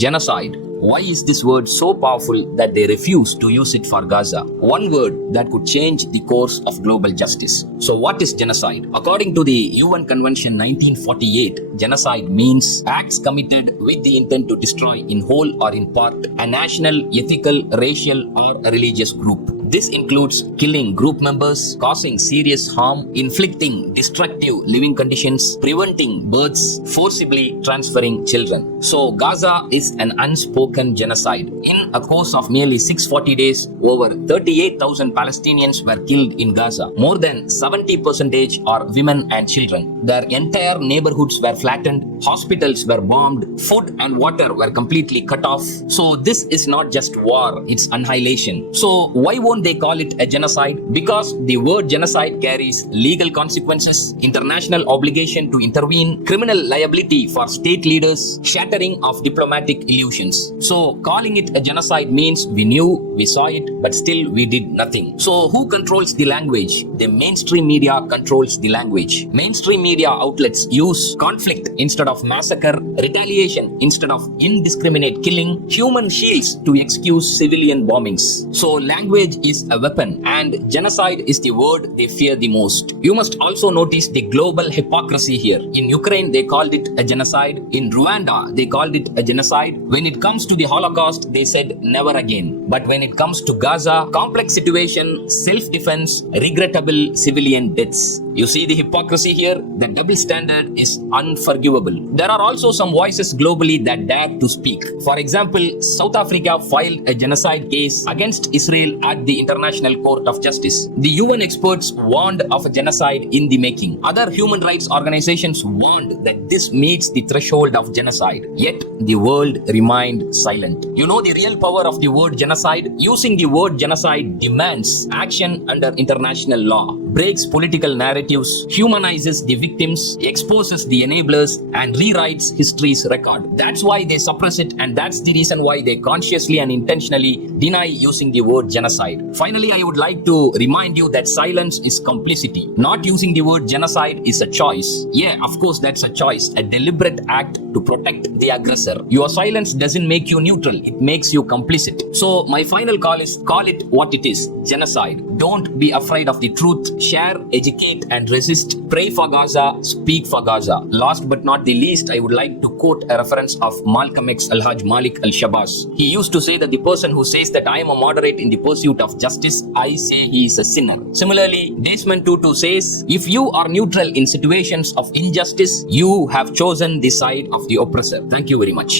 Genocide. Why is this word so powerful that they refuse to use it for Gaza? One word that could change the course of global justice. So what is genocide? According to the UN Convention 1948, genocide means acts committed with the intent to destroy in whole or in part a national, ethical, racial or religious group. This includes killing group members, causing serious harm, inflicting destructive living conditions, preventing births, forcibly transferring children. So Gaza is an unspoken genocide. In a course of nearly 640 days, over 38,000 Palestinians were killed in Gaza. More than 70% are women and children. Their entire neighborhoods were flattened, hospitals were bombed, food and water were completely cut off. So this is not just war, it's annihilation. So why won't they call it a genocide? Because the word genocide carries legal consequences, international obligation to intervene, criminal liability for state leaders, shattering of diplomatic illusions. So calling it a genocide means we knew, we saw it, but still we did nothing. So who controls the language? The mainstream media controls the language. Mainstream media outlets use conflict instead of massacre, retaliation instead of indiscriminate killing, human shields to excuse civilian bombings. So language is a weapon and genocide is the word they fear the most. You must also notice the global hypocrisy here. In Ukraine, they called it a genocide. In Rwanda, they called it a genocide. When it comes to the Holocaust, they said never again. But when it comes to Gaza, complex situation, self-defense, regrettable civilian deaths. You see the hypocrisy here? The double standard is unforgivable. There are also some voices globally that dare to speak. For example, South Africa filed a genocide case against Israel at the International Court of Justice. The UN experts warned of a genocide in the making. Other human rights organizations warned that this meets the threshold of genocide. Yet, the world remained silent. You know the real power of the word genocide? Using the word genocide demands action under international law, breaks political narratives, humanizes the victims, exposes the enablers, and rewrites history's record. That's why they suppress it, and that's the reason why they consciously and intentionally deny using the word genocide. Finally, I would like to remind you that silence is complicity. Not using the word genocide is a choice. Yeah, of course, that's a choice, a deliberate act to protect the aggressor. Your silence doesn't make you neutral, it makes you complicit. So, my final call is call it what it is, genocide. Don't be afraid of the truth. Share, educate, and resist. Pray for Gaza, speak for Gaza. Last but not the least, I would like to quote a reference of Malcolm X Al-Haj Malik Al-Shabazz. He used to say that the person who says that I am a moderate in the pursuit of justice, I say he is a sinner. Similarly, Desmond Tutu says, if you are neutral in situations of injustice, you have chosen the side of the oppressor. Thank you very much.